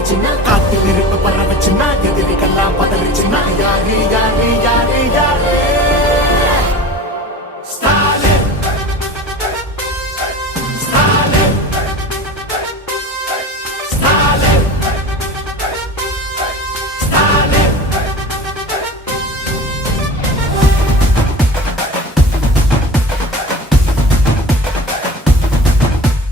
original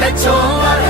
Abençoa-me.